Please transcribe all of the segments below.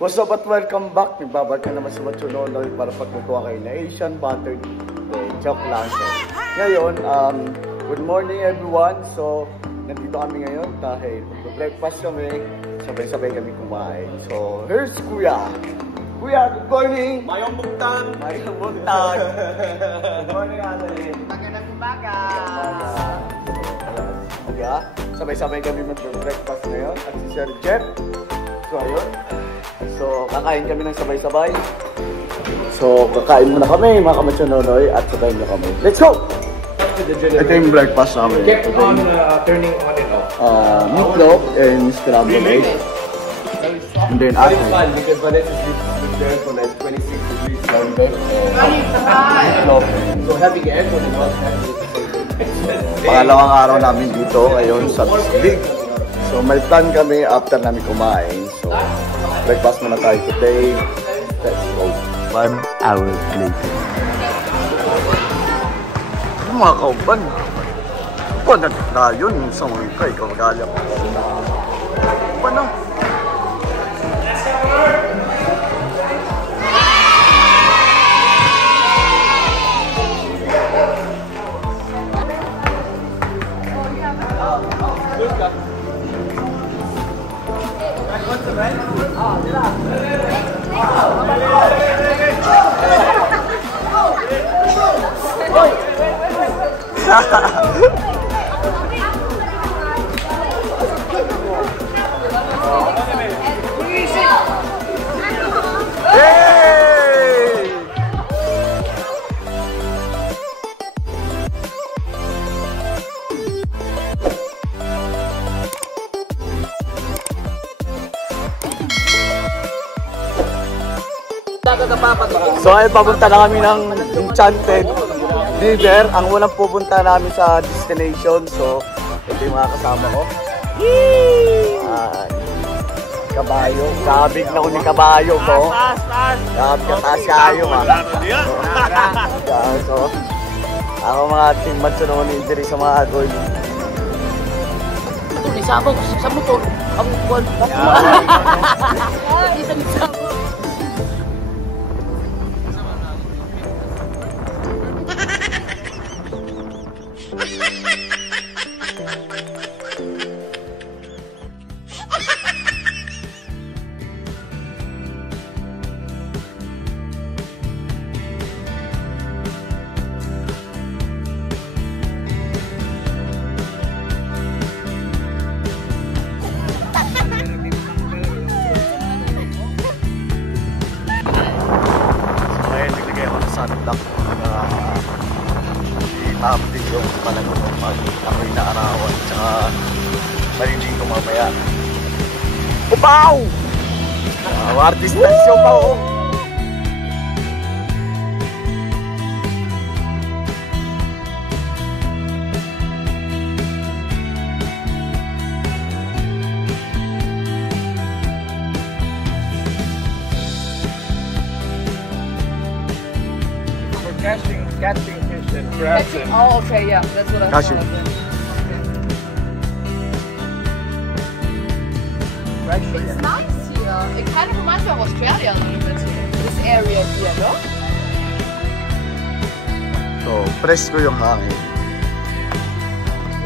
What's up at welcome back. Nagbabalik ka naman sa Macho Nonoy para pagkukuha kayo na Asian buttered. Joke lang. So, ngayon, good morning everyone. So, nandito kami ngayon dahil breakfast kami. Sabay-sabay kami kumain. So, here's Kuya. Kuya, good morning! Mayong bugtan! Mayong bugtan! Good morning, Adalyn! Magandang umaga! Kuya, sabay-sabay kami mag-breakfast ngayon at si Sir Jeff. So, ayun. So, kakain kami ng sabay-sabay. So, kakain muna kami, mga Kamacho Nonoy, at sabay nyo kami. Let's go! Ito yung breakfast namin. Kept on turning on and off. Meatloaf and scrambled eggs. And then That is fun because Vanessa is there for like 26 degrees Celsius. So having aircon and not having it. Pangalawang araw namin dito ngayon sa Bislig. So may plan kami after namin kumain. So breakfast muna tayo today. Let's go. 1 hour later. Mga kauban. Kung na yun, sa mga kay kamagalap. Paano? So ay papunta na kami ng Enchanted River. Ang unang pupunta namin sa destination. So ito yung mga kasama ko. Kabayo. Sabig na ko ni kabayo ko. Sabig ka taas kayo ha. So ako mga team Macho Nonoy diri sa mga agol. Ito ni sabog sa motor. Ang buwan. Isang sabog. Update yung panahon pag ako'y naarawan tsaka marinig ko mamaya. Upaw! Artist na siya upaw! For catching fish and crabs and... Oh, okay, yeah, that's what I Catching. thought. It's nice here. It kind of reminds me of Australia a little bit. This area here, no? So, presko yung hangin.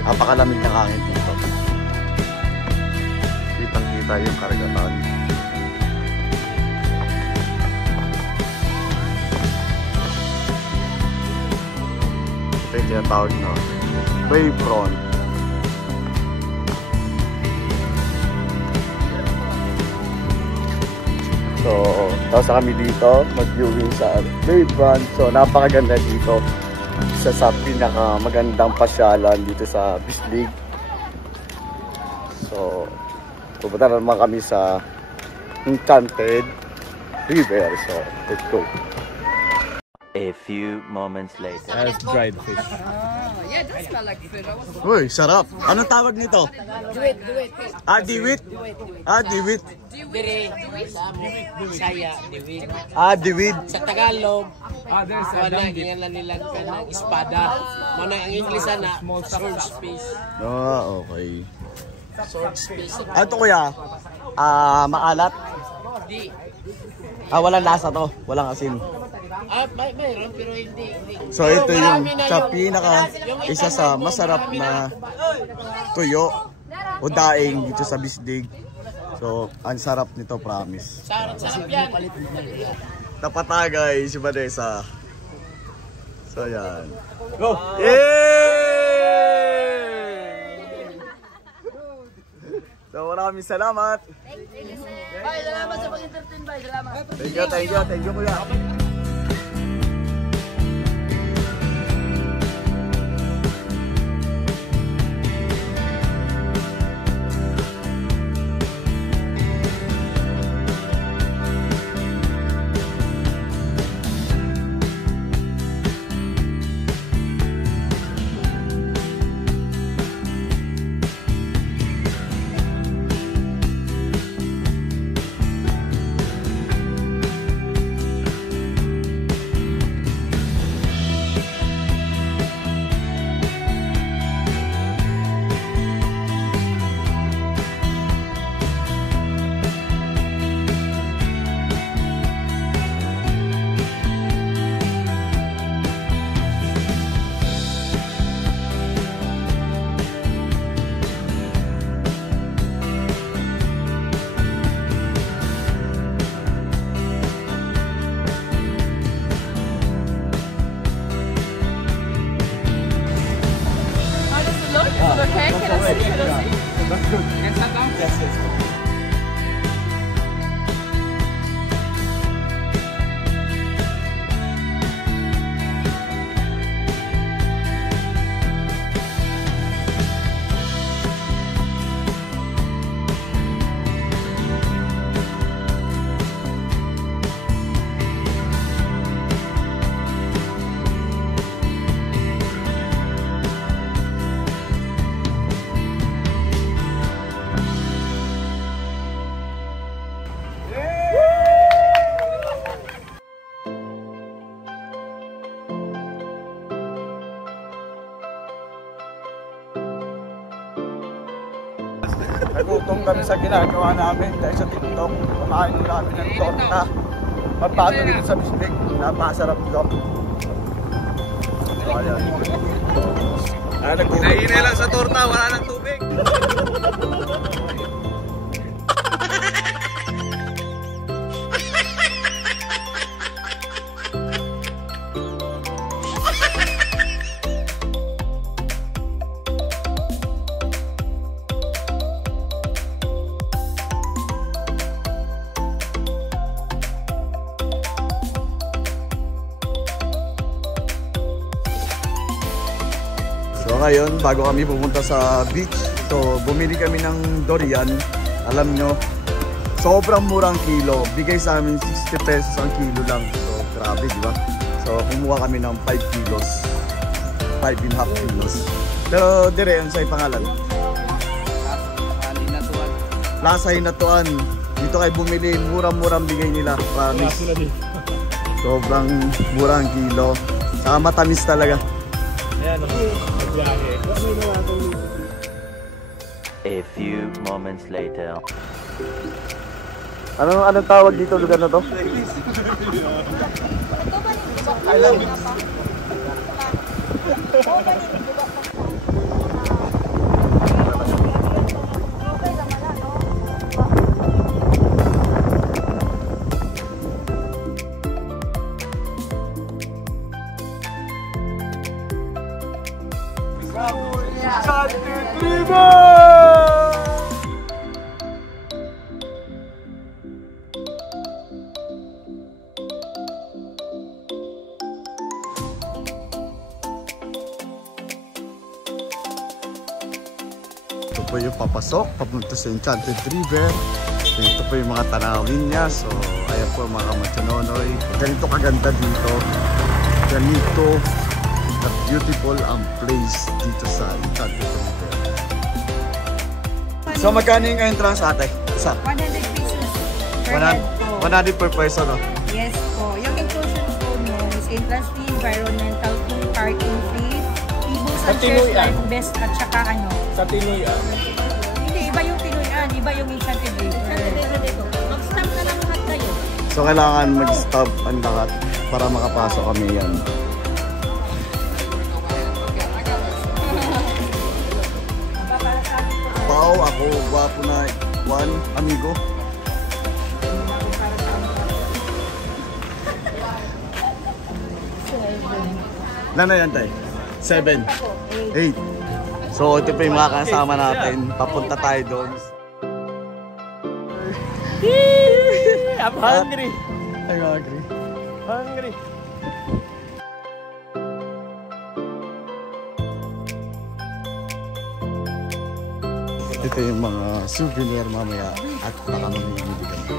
Napakalamig ng hangin dito. Kitang-kita yung karagatan. Ito yung tinatawag na wave front. So, tapos kami dito mag-viewing sa wave front. So, napakaganda dito. Isa sa pinakamagandang pasyalan dito sa Bislig. So, pupunta naman kami sa Enchanted River. So, let's go. A few moments later. That's dried fish. Yeah, it does smell like fish. Uy, sarap. Anong tawag nito? Duit. Ah, diwit? Ah, diwit. Saya, diwid. Ah, diwid. Sa Tagalog, There's a wala, danggit. ganyan lang nilang kanang espada. Muna ang English na, sword space. Ah, okay. Sword space. Ah, ito kuya, maalat. Hindi. Walang lasa to. Walang asin. Mayroon pero hindi. So ito yung sa pinaka isa sa masarap na tuyo o daing dito sa Bisdig. So ang sarap nito, promise. Sarap yan. Napatagay si Vanessa. So yan. Go! Yay! So maraming salamat. Bye, salamat sa pag-entertain, bye, salamat. Thank you kuya. Okay, can I see? That's good. You can sit down? Yes. Nagutom kami sa ginagawa namin dahil sa TikTok. Kumain namin ng torta. Magbago dito sa Bisbig. Napasarap ito. So, ayan. Nahinay lang sa torta, wala nang tubig. So ngayon, bago kami pumunta sa beach, so bumili kami ng durian. Alam nyo, sobrang murang kilo. Bigay sa amin 60 pesos ang kilo lang. So grabe, di ba? So kumuha kami ng 5 kilos. 5.5 kilos. Pero dire, ang sa'yo pangalan? Lasa Hinatuan. Dito kayo bumili, murang-murang bigay nila. Promise. Sobrang murang kilo. Saka matamis talaga. A few moments later. Anong tawag dito lugar na to? Island. Ito po yung papasok, papunta sa Enchanted River. Ito po yung mga tanawin niya. So, ayan po mga kamatsunonoy. Ganito kaganda dito. Ganito beautiful ang place dito sa Enchanted River. So, magkano yung entrance ate? Isa? 100 pesos per head po. 100 per person, no? Yes po. Yung inclusion po nyo is entrance fee, environmental fee, parking fee, Ibus and Shares Life Best at saka ano? Sa Tinoy Hindi, iba yung Tinoyan, iba yung Enchanted River. Mag-stop na lang lahat So kailangan mag-stop ang lahat para makapasok kami yan. Pao, ako, gwapo na Juan, amigo. Ilan na yan, tay? 7? 8? So, ito pa yung mga kasama natin. Papunta tayo doon. I'm hungry. I'm hungry. Hungry. Ito yung mga souvenir mamaya at baka mamimili kami.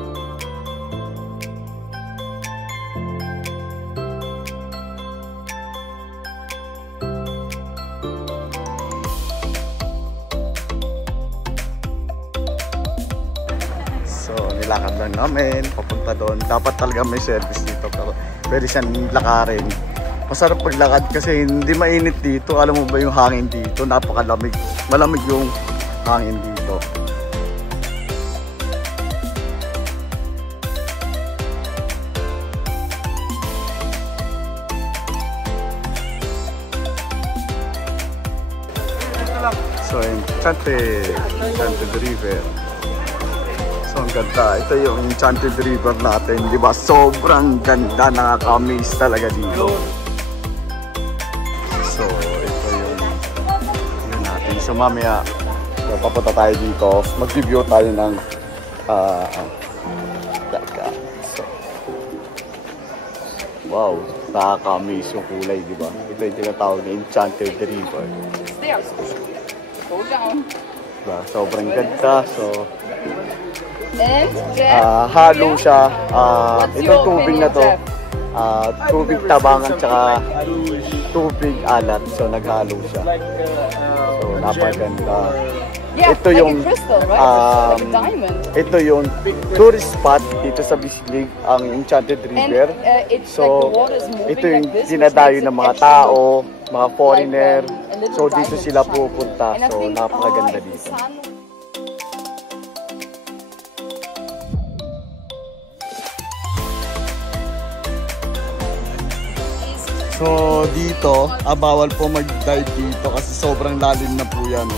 So, nilakad lang namin, papunta doon. Dapat talaga may service dito, pero pwede siyang lakarin. Masarap paglakad kasi hindi mainit dito. Alam mo ba yung hangin dito? Napakalamig. Malamig yung hangin dito. So, Enchanted River. So, ang ganda. Ito yung Enchanted River natin, di ba? Sobrang ganda, nakaka-amaze talaga dito. So, ito yung natin. So, mamaya, papunta tayo dito. Mag-review tayo ng so, wow, nakaka-amaze yung kulay, di ba? Ito yung tinatawag na Enchanted River. Stairs. Go down. Diba? Sobrang ganda. So, And Jeff, halo siya. what's Itong your tubig na opinion, to, Jeff? tubig tabangan tsaka tubig alat. So, naghalo siya. So, napaganda. Yeah, Ito like yung, a crystal, right? It's like a diamond. Ito yung tourist spot dito sa Bislig, ang Enchanted And River. it's So, like the water is moving ito yung like this, which dinadayo makes it ng mga extra tao, mga foreigner. a little So, dito diamond sila shine. pupunta. And I So, think, napakaganda if the dito. sun So dito, bawal po mag-dive dito kasi sobrang lalim na po yan.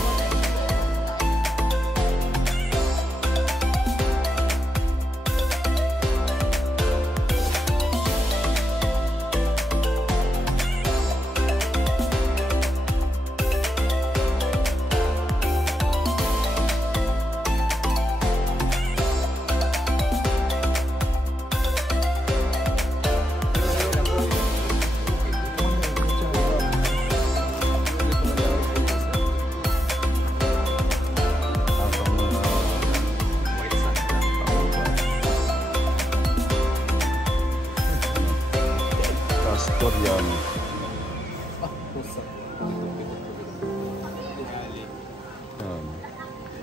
Korean.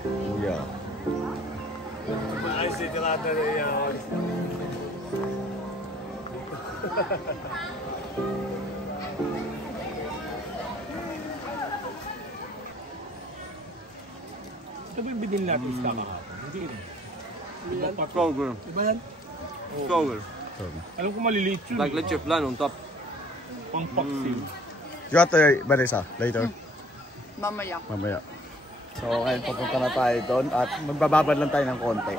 Luya. Ito ba yung binil natin sa kahapon? Hindi na. Stronger. Diba yan? Stronger. Alam ko maliliit yun. Like leche flan on top. Pang-paksil. You want to Vanessa later? mamaya. Mamaya. So, ngayon papunta na tayo doon at magbababad lang tayo ng konti.